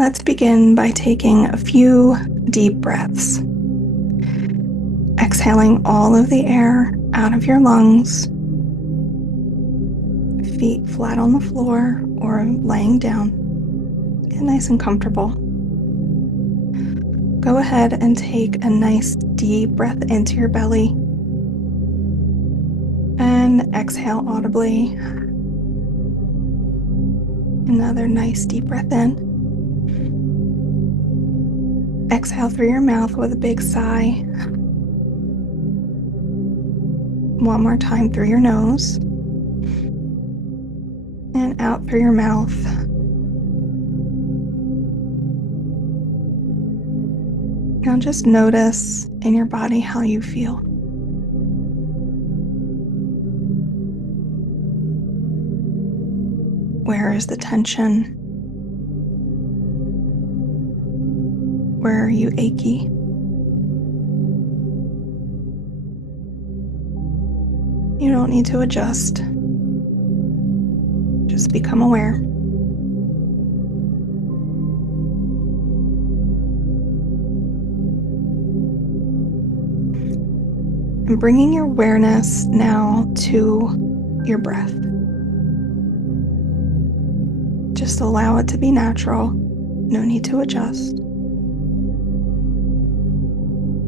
Let's begin by taking a few deep breaths. Exhaling all of the air out of your lungs, feet flat on the floor or laying down. Get nice and comfortable. Go ahead and take a nice deep breath into your belly and exhale audibly. Another nice deep breath in. Exhale through your mouth with a big sigh. One more time through your nose and out through your mouth. Now just notice in your body how you feel. Where is the tension? Where are you achy? You don't need to adjust. Just become aware. And bringing your awareness now to your breath. Just allow it to be natural. No need to adjust.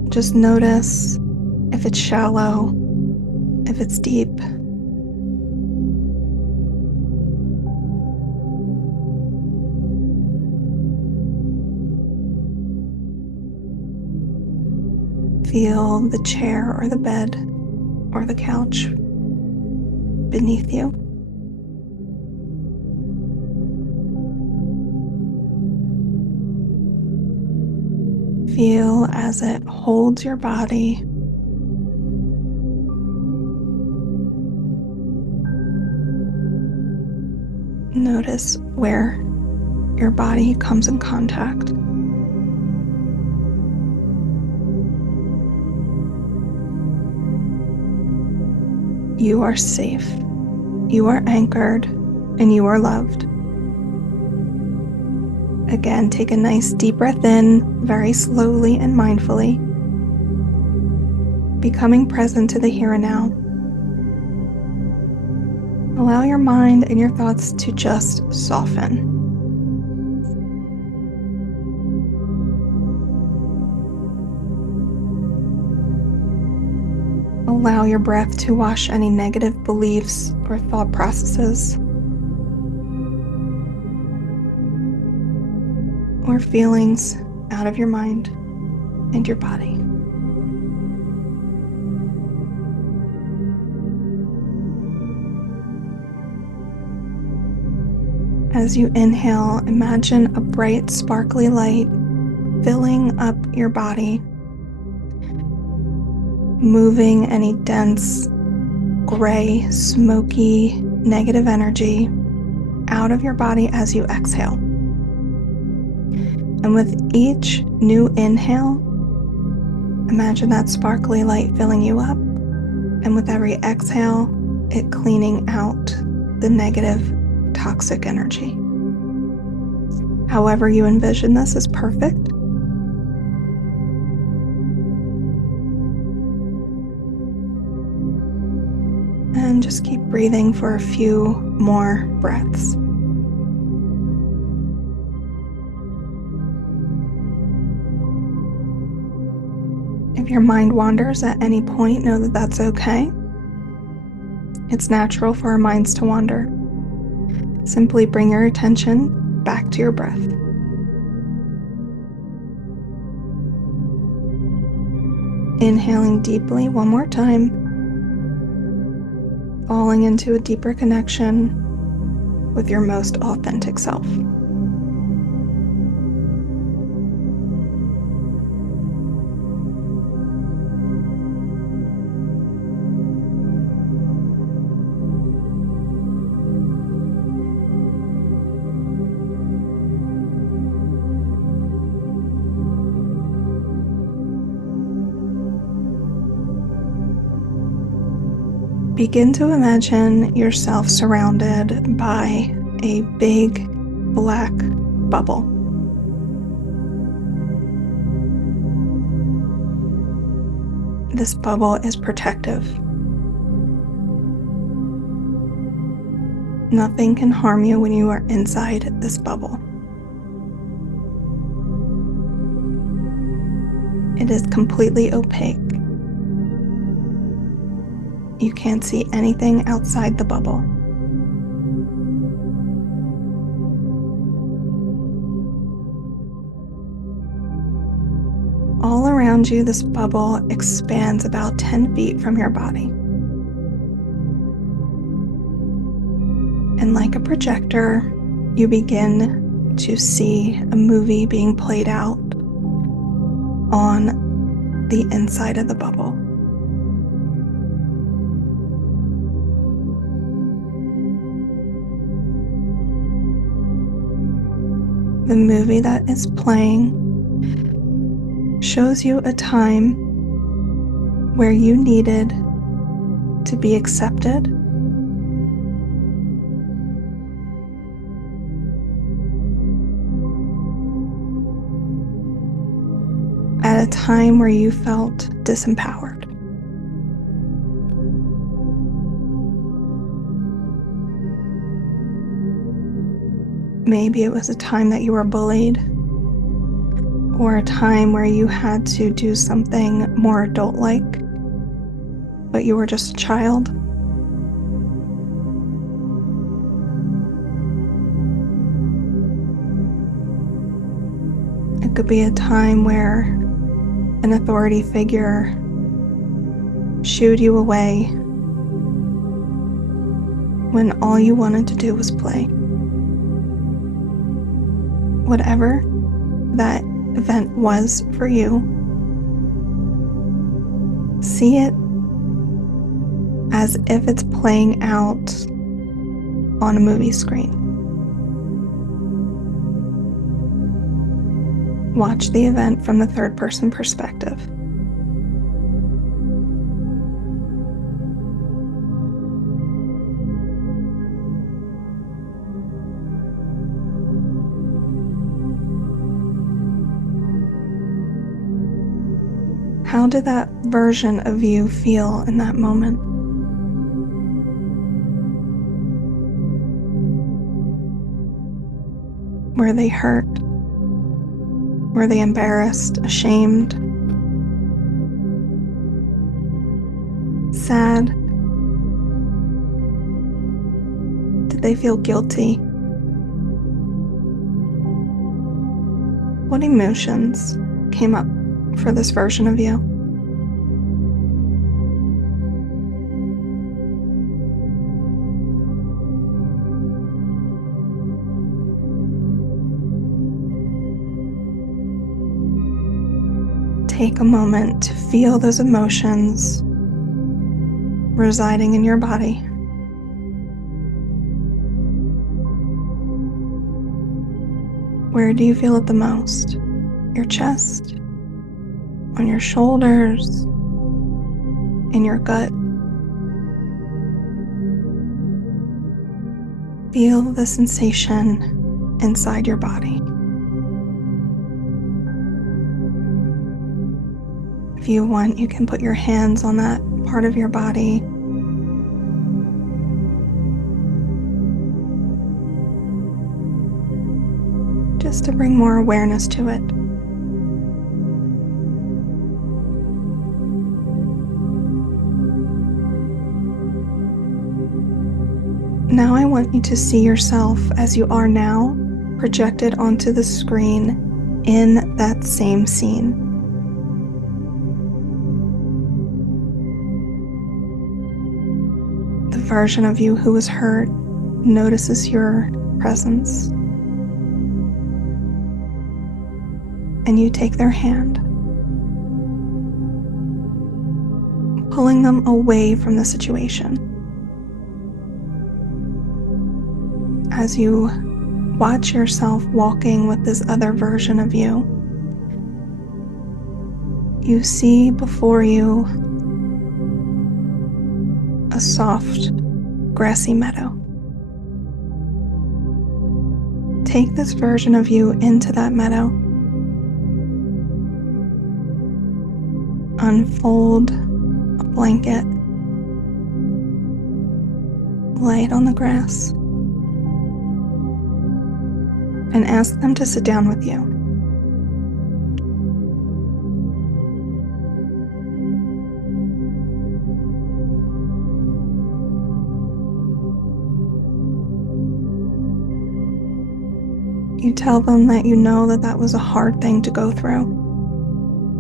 Just notice if it's shallow, if it's deep. Feel the chair or the bed or the couch beneath you. Feel as it holds your body. Notice where your body comes in contact. You are safe, you are anchored, and you are loved. Again, take a nice deep breath in, very slowly and mindfully, becoming present to the here and now. Allow your mind and your thoughts to just soften. Allow your breath to wash any negative beliefs or thought processes or feelings out of your mind and your body. As you inhale, imagine a bright, sparkly light filling up your body, moving any dense, gray, smoky, negative energy out of your body as you exhale. And with each new inhale, imagine that sparkly light filling you up. And with every exhale, it cleaning out the negative, toxic energy. However you envision this is perfect. And just keep breathing for a few more breaths. If your mind wanders at any point, know that that's okay. It's natural for our minds to wander. Simply bring your attention back to your breath. Inhaling deeply one more time, falling into a deeper connection with your most authentic self. Begin to imagine yourself surrounded by a big black bubble. This bubble is protective. Nothing can harm you when you are inside this bubble. It is completely opaque. You can't see anything outside the bubble. All around you, this bubble expands about 10 feet from your body. And like a projector, you begin to see a movie being played out on the inside of the bubble. The movie that is playing shows you a time where you needed to be accepted, at a time where you felt disempowered. Maybe it was a time that you were bullied, or a time where you had to do something more adult-like, but you were just a child. It could be a time where an authority figure shooed you away when all you wanted to do was play. Whatever that event was for you, see it as if it's playing out on a movie screen. Watch the event from the third-person perspective. How did that version of you feel in that moment? Were they hurt? Were they embarrassed, ashamed, sad? Did they feel guilty? What emotions came up for this version of you? Take a moment to feel those emotions residing in your body. Where do you feel it the most? Your chest? On your shoulders? In your gut? Feel the sensation inside your body. If you want, you can put your hands on that part of your body. Just to bring more awareness to it. Now I want you to see yourself as you are now, projected onto the screen in that same scene. The version of you who was hurt notices your presence, and you take their hand, pulling them away from the situation. As you watch yourself walking with this other version of you, you see before you a soft, grassy meadow. Take this version of you into that meadow. unfold a blanket, lay it on the grass, and ask them to sit down with you. You tell them that you know that that was a hard thing to go through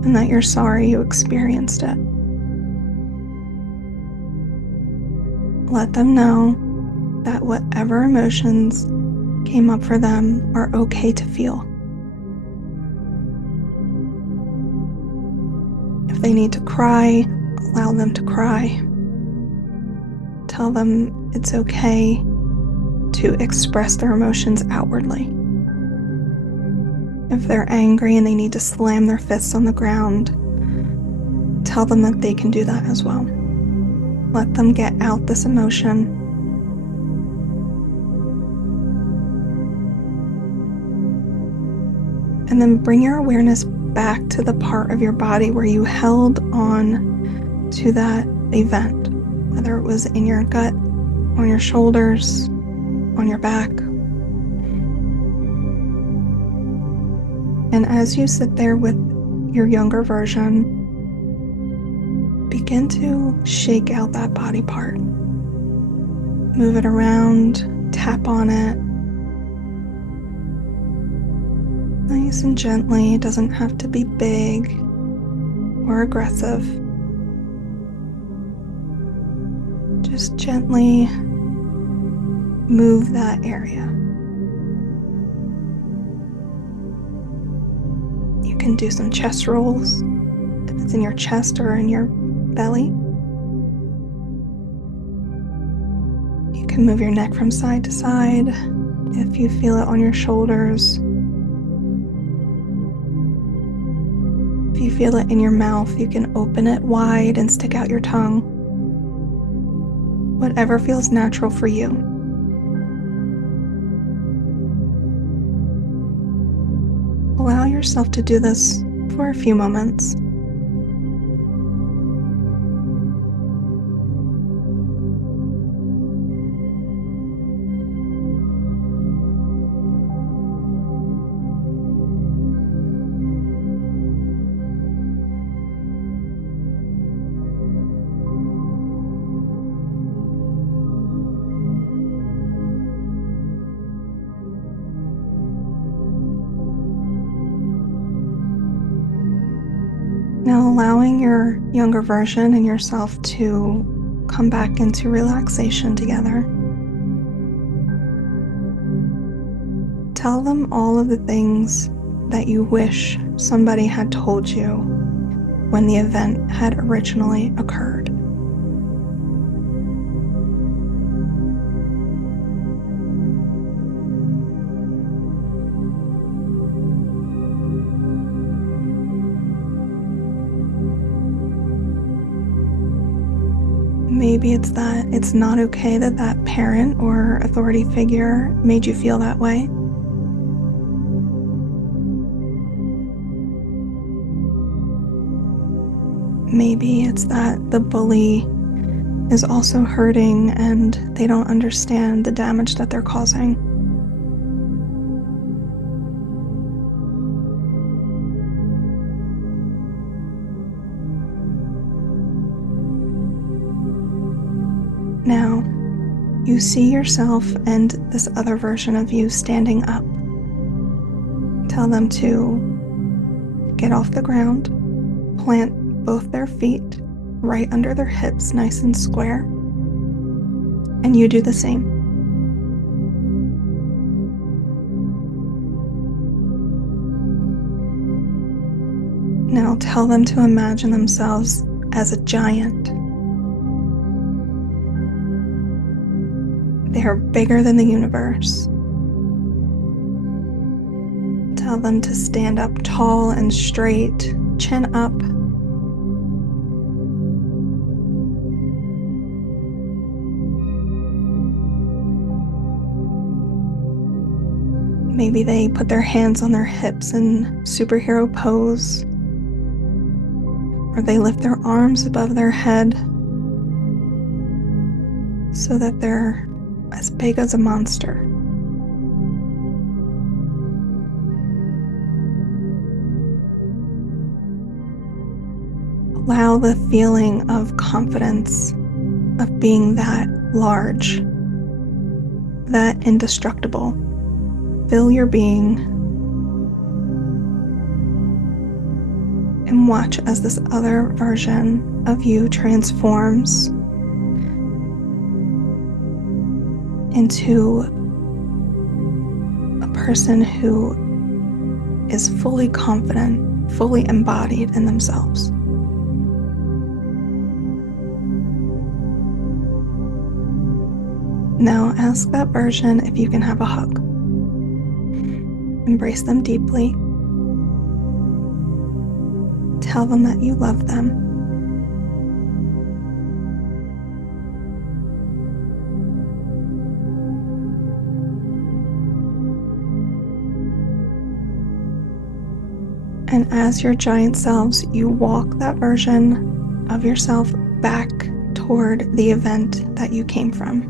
and that you're sorry you experienced it. Let them know that whatever emotions came up for them are okay to feel. If they need to cry, allow them to cry. Tell them it's okay to express their emotions outwardly. If they're angry and they need to slam their fists on the ground, tell them that they can do that as well. Let them get out this emotion. And then bring your awareness back to the part of your body where you held on to that event, whether it was in your gut, on your shoulders, on your back. And as you sit there with your younger version, begin to shake out that body part. Move it around, tap on it. Nice and gently. It doesn't have to be big or aggressive. Just gently move that area. You can do some chest rolls if it's in your chest or in your belly. You can move your neck from side to side if you feel it on your shoulders. If you feel it in your mouth, you can open it wide and stick out your tongue. Whatever feels natural for you. Allow yourself to do this for a few moments. Now allowing your younger version and yourself to come back into relaxation together. Tell them all of the things that you wish somebody had told you when the event had originally occurred. Maybe it's that it's not okay that that parent or authority figure made you feel that way. Maybe it's that the bully is also hurting and they don't understand the damage that they're causing. Now, you see yourself and this other version of you standing up. Tell them to get off the ground, plant both their feet right under their hips, nice and square, and you do the same. Now tell them to imagine themselves as a giant. They are bigger than the universe. Tell them to stand up tall and straight, chin up. Maybe they put their hands on their hips in superhero pose. or they lift their arms above their head so that they're as big as a monster. Allow the feeling of confidence of being that large, that indestructible. Fill your being and watch as this other version of you transforms into a person who is fully confident, fully embodied in themselves. Now ask that version if you can have a hug. Embrace them deeply. Tell them that you love them. And as your giant selves, you walk that version of yourself back toward the event that you came from.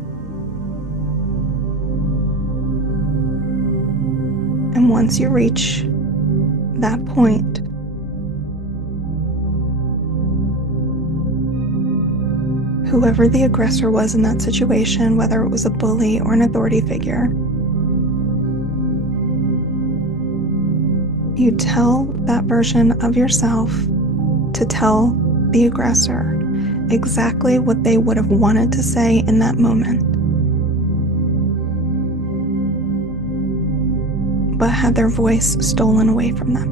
And once you reach that point, whoever the aggressor was in that situation, whether it was a bully or an authority figure, you tell that version of yourself to tell the aggressor exactly what they would have wanted to say in that moment, but had their voice stolen away from them.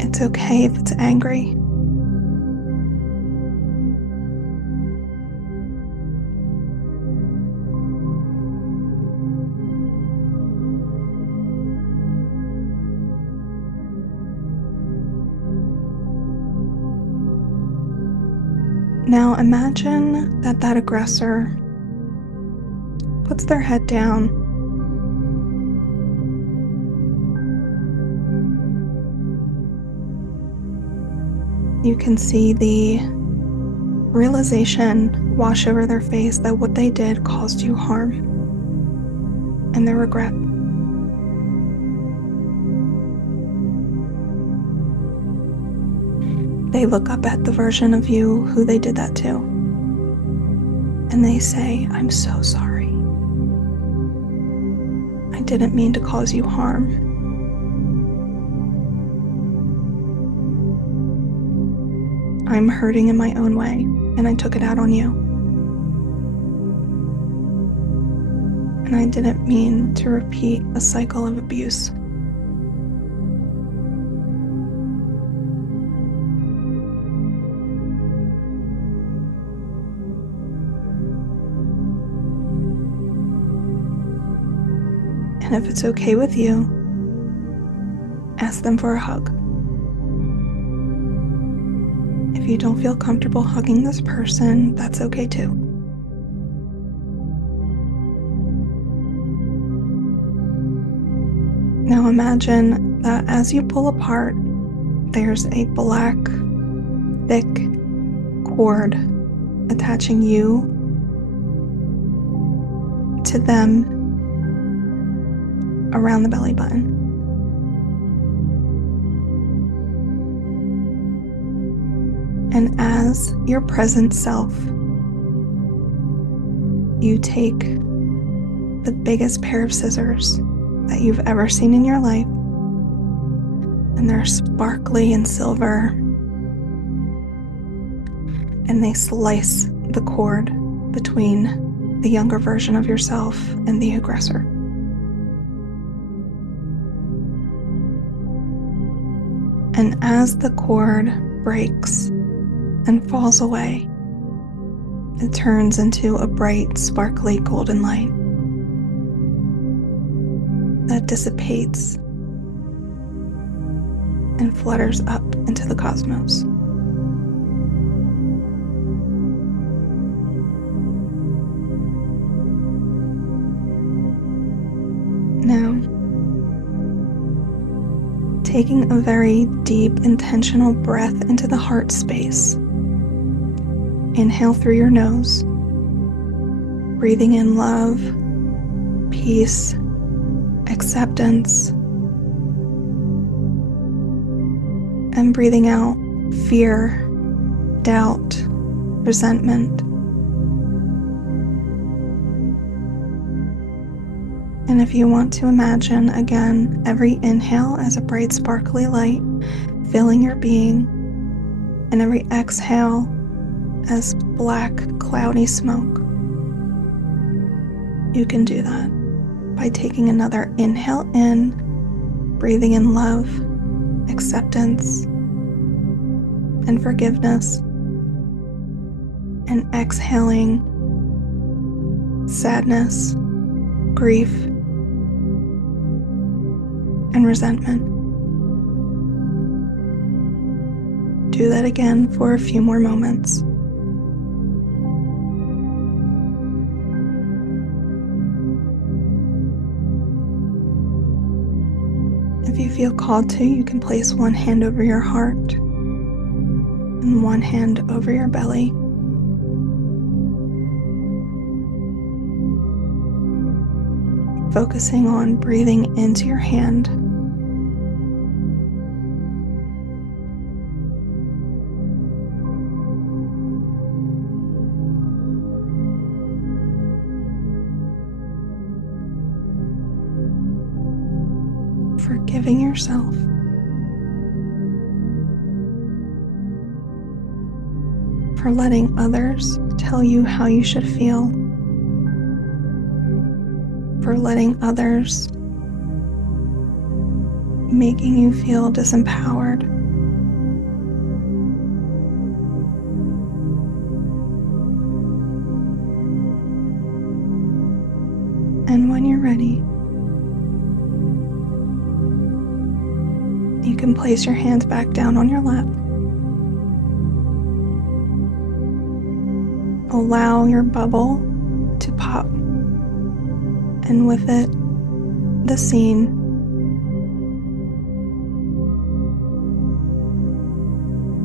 It's okay if it's angry. Now imagine that that aggressor puts their head down, you can see the realization wash over their face that what they did caused you harm and their regret. They look up at the version of you who they did that to, and they say, "I'm so sorry. I didn't mean to cause you harm. I'm hurting in my own way, and I took it out on you. And I didn't mean to repeat a cycle of abuse." And if it's okay with you, ask them for a hug. If you don't feel comfortable hugging this person, that's okay too. Now imagine that as you pull apart, there's a black, thick cord attaching you to them around the belly button. And as your present self, you take the biggest pair of scissors that you've ever seen in your life, and they're sparkly and silver, and they slice the cord between the younger version of yourself and the aggressor. And as the cord breaks and falls away, it turns into a bright, sparkly golden light that dissipates and flutters up into the cosmos. Now, taking a very deep, intentional breath into the heart space. Inhale through your nose, breathing in love, peace, acceptance, and breathing out fear, doubt, resentment. And if you want to imagine again every inhale as a bright sparkly light filling your being, and every exhale as black cloudy smoke, you can do that by taking another inhale in, breathing in love, acceptance, and forgiveness, and exhaling sadness, grief, and resentment. Do that again for a few more moments. If you feel called to, you can place one hand over your heart and one hand over your belly. Focusing on breathing into your hand. Forgiving yourself. For letting others tell you how you should feel. For letting others making you feel disempowered. And when you're ready, you can place your hands back down on your lap. Allow your bubble to pop, and with it, the scene.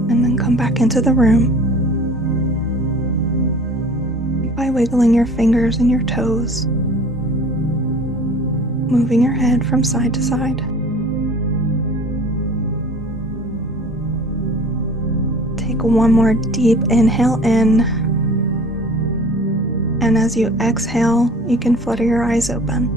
And then come back into the room by wiggling your fingers and your toes, moving your head from side to side. Take one more deep inhale in, and as you exhale, you can flutter your eyes open.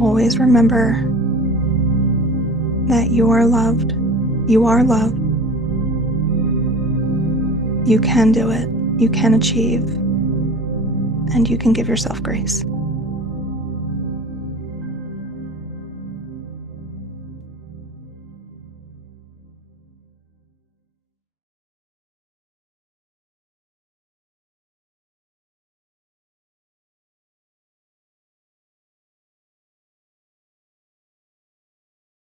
Always remember that you are loved. You are loved. You can do it. You can achieve. And you can give yourself grace.